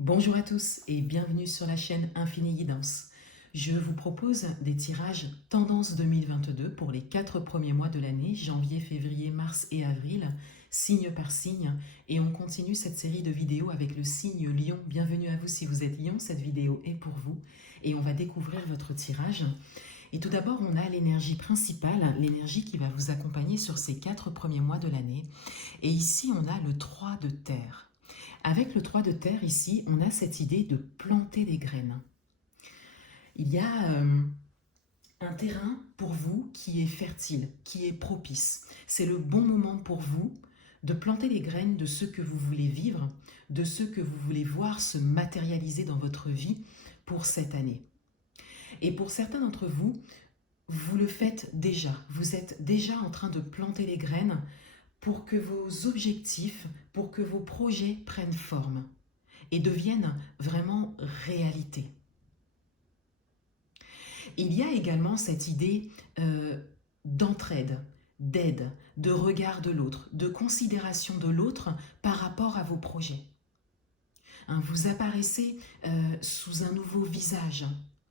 Bonjour à tous et bienvenue sur la chaîne Infini Guidance. Je vous propose des tirages tendance 2022 pour les 4 premiers mois de l'année, janvier, février, mars et avril, signe par signe. Et on continue cette série de vidéos avec le signe Lion. Bienvenue à vous si vous êtes Lion, cette vidéo est pour vous. Et on va découvrir votre tirage. Et tout d'abord, on a l'énergie principale, l'énergie qui va vous accompagner sur ces 4 premiers mois de l'année. Et ici, on a le 3 de terre. Avec le 3 de terre, ici, on a cette idée de planter des graines. Il y a un terrain pour vous qui est fertile, qui est propice. C'est le bon moment pour vous de planter les graines de ce que vous voulez vivre, de ce que vous voulez voir se matérialiser dans votre vie pour cette année. Et pour certains d'entre vous, vous le faites déjà. Vous êtes déjà en train de planter les graines pour que vos objectifs, pour que vos projets prennent forme et deviennent vraiment réalité. Il y a également cette idée d'entraide, d'aide, de regard de l'autre, de considération de l'autre par rapport à vos projets. Vous apparaissez sous un nouveau visage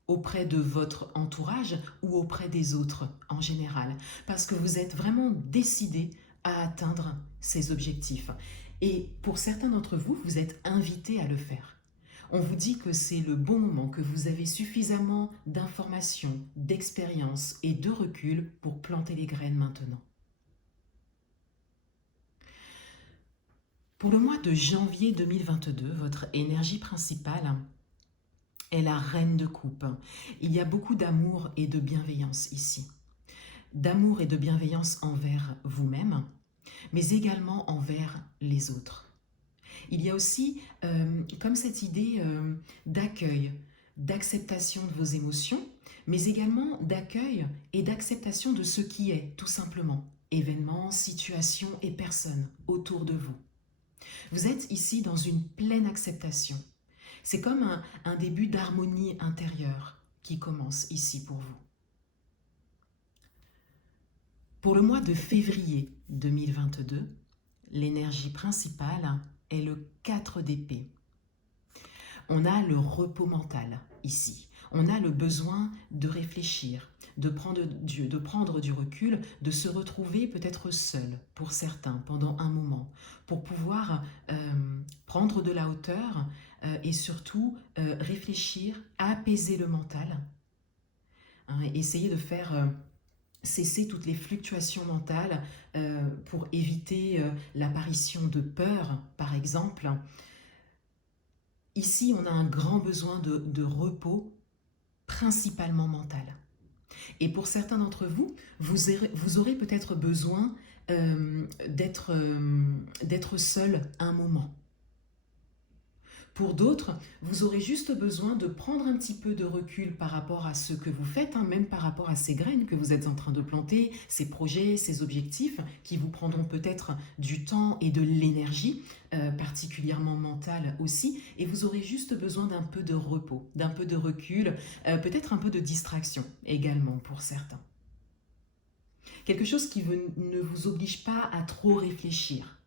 auprès de votre entourage ou auprès des autres en général, parce que vous êtes vraiment décidé à atteindre ces objectifs. Et pour certains d'entre vous, vous êtes invités à le faire. On vous dit que c'est le bon moment, que vous avez suffisamment d'informations, d'expérience et de recul pour planter les graines maintenant. Pour le mois de janvier 2022, votre énergie principale est la reine de coupe. Il y a beaucoup d'amour et de bienveillance ici. D'amour et de bienveillance envers vous-même, mais également envers les autres. Il y a aussi comme cette idée d'accueil, d'acceptation de vos émotions, mais également d'accueil et d'acceptation de ce qui est, tout simplement. Événements, situations et personnes autour de vous. Vous êtes ici dans une pleine acceptation. C'est comme un début d'harmonie intérieure qui commence ici pour vous. Pour le mois de février 2022, l'énergie principale est le 4 d'épée. On a le repos mental ici. On a le besoin de réfléchir, de prendre du recul, de se retrouver peut-être seul pour certains pendant un moment, pour pouvoir prendre de la hauteur et surtout réfléchir, apaiser le mental, essayer de faire cesser toutes les fluctuations mentales pour éviter l'apparition de peur, par exemple. Ici, on a un grand besoin de repos, principalement mental. Et pour certains d'entre vous, vous aurez peut-être besoin d'être seul un moment. Pour d'autres, vous aurez juste besoin de prendre un petit peu de recul par rapport à ce que vous faites, même par rapport à ces graines que vous êtes en train de planter, ces projets, ces objectifs qui vous prendront peut-être du temps et de l'énergie, particulièrement mentale aussi, et vous aurez juste besoin d'un peu de repos, d'un peu de recul, peut-être un peu de distraction également pour certains. Quelque chose qui ne vous oblige pas à trop réfléchir.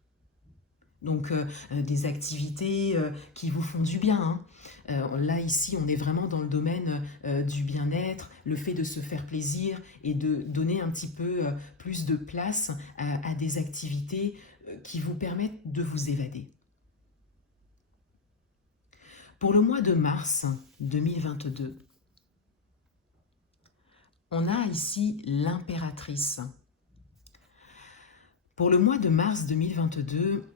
Donc des activités qui vous font du bien. Là, ici, on est vraiment dans le domaine du bien-être, le fait de se faire plaisir et de donner un petit peu plus de place à des activités qui vous permettent de vous évader. Pour le mois de mars 2022, on a ici l'impératrice. Pour le mois de mars 2022,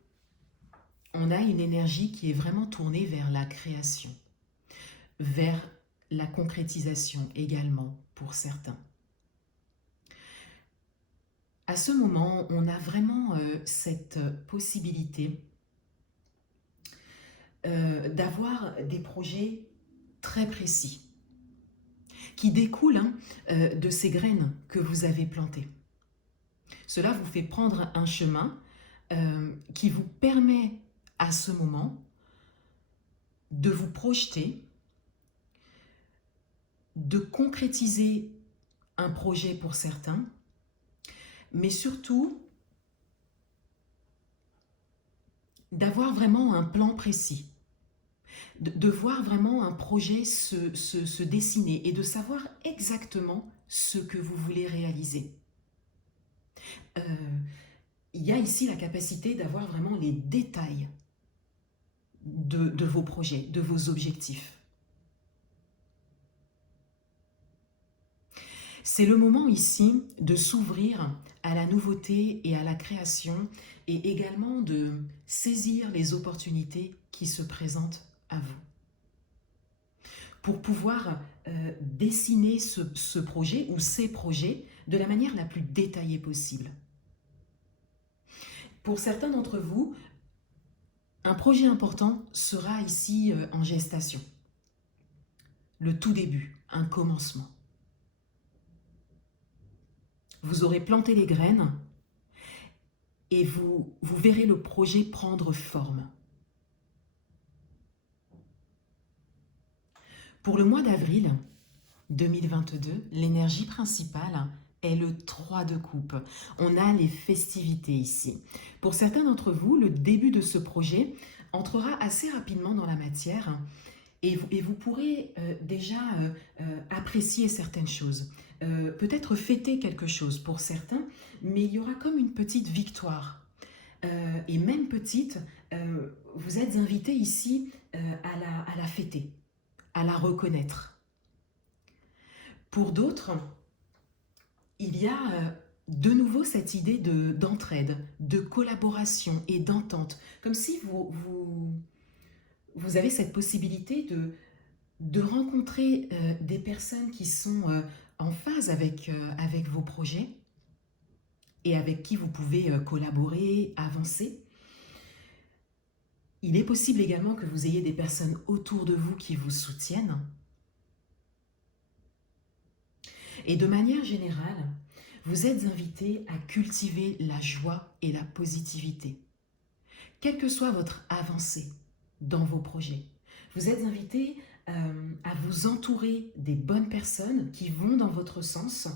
on a une énergie qui est vraiment tournée vers la création, vers la concrétisation également pour certains. À ce moment, on a vraiment cette possibilité d'avoir des projets très précis qui découlent de ces graines que vous avez plantées. Cela vous fait prendre un chemin qui vous permet à ce moment de vous projeter, de concrétiser un projet pour certains, mais surtout d'avoir vraiment un plan précis, de voir vraiment un projet se dessiner et de savoir exactement ce que vous voulez réaliser. Il y a ici la capacité d'avoir vraiment les détails de vos projets, de vos objectifs. C'est le moment ici de s'ouvrir à la nouveauté et à la création et également de saisir les opportunités qui se présentent à vous. Pour pouvoir dessiner ce projet ou ces projets de la manière la plus détaillée possible. Pour certains d'entre vous, un projet important sera ici en gestation. Le tout début, un commencement. Vous aurez planté les graines et vous verrez le projet prendre forme. Pour le mois d'avril 2022, l'énergie principale est le 3 de coupe. On a les festivités ici. Pour certains d'entre vous, le début de ce projet entrera assez rapidement dans la matière et vous pourrez déjà apprécier certaines choses. Peut-être fêter quelque chose pour certains, mais il y aura comme une petite victoire. Et même petite, vous êtes invité ici à la fêter, à la reconnaître. Pour d'autres, il y a de nouveau cette idée d'entraide, de collaboration et d'entente, comme si vous avez cette possibilité de rencontrer des personnes qui sont en phase avec vos projets et avec qui vous pouvez collaborer, avancer. Il est possible également que vous ayez des personnes autour de vous qui vous soutiennent. Et de manière générale, vous êtes invité à cultiver la joie et la positivité. Quelle que soit votre avancée dans vos projets, vous êtes invité à vous entourer des bonnes personnes qui vont dans votre sens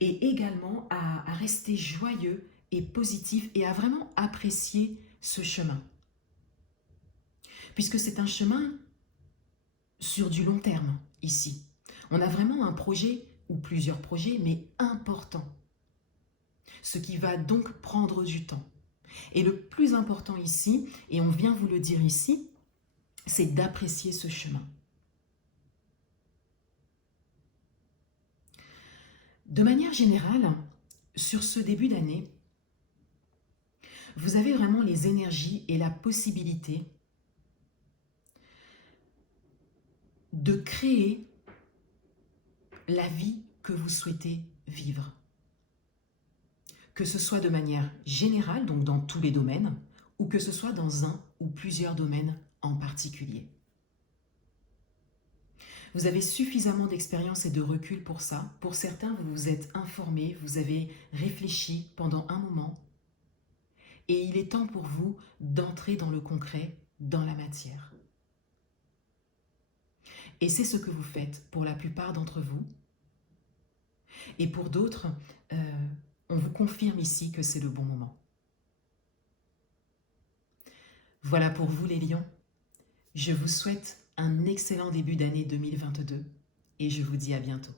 et également à rester joyeux et positif et à vraiment apprécier ce chemin. Puisque c'est un chemin sur du long terme ici. On a vraiment un projet ou plusieurs projets, mais importants. Ce qui va donc prendre du temps. Et le plus important ici, et on vient vous le dire ici, c'est d'apprécier ce chemin. De manière générale, sur ce début d'année, vous avez vraiment les énergies et la possibilité de créer la vie que vous souhaitez vivre. Que ce soit de manière générale, donc dans tous les domaines, ou que ce soit dans un ou plusieurs domaines en particulier. Vous avez suffisamment d'expérience et de recul pour ça. Pour certains, vous vous êtes informés, vous avez réfléchi pendant un moment. Et il est temps pour vous d'entrer dans le concret, dans la matière. Et c'est ce que vous faites pour la plupart d'entre vous. Et pour d'autres, on vous confirme ici que c'est le bon moment. Voilà pour vous les lions. Je vous souhaite un excellent début d'année 2022 et je vous dis à bientôt.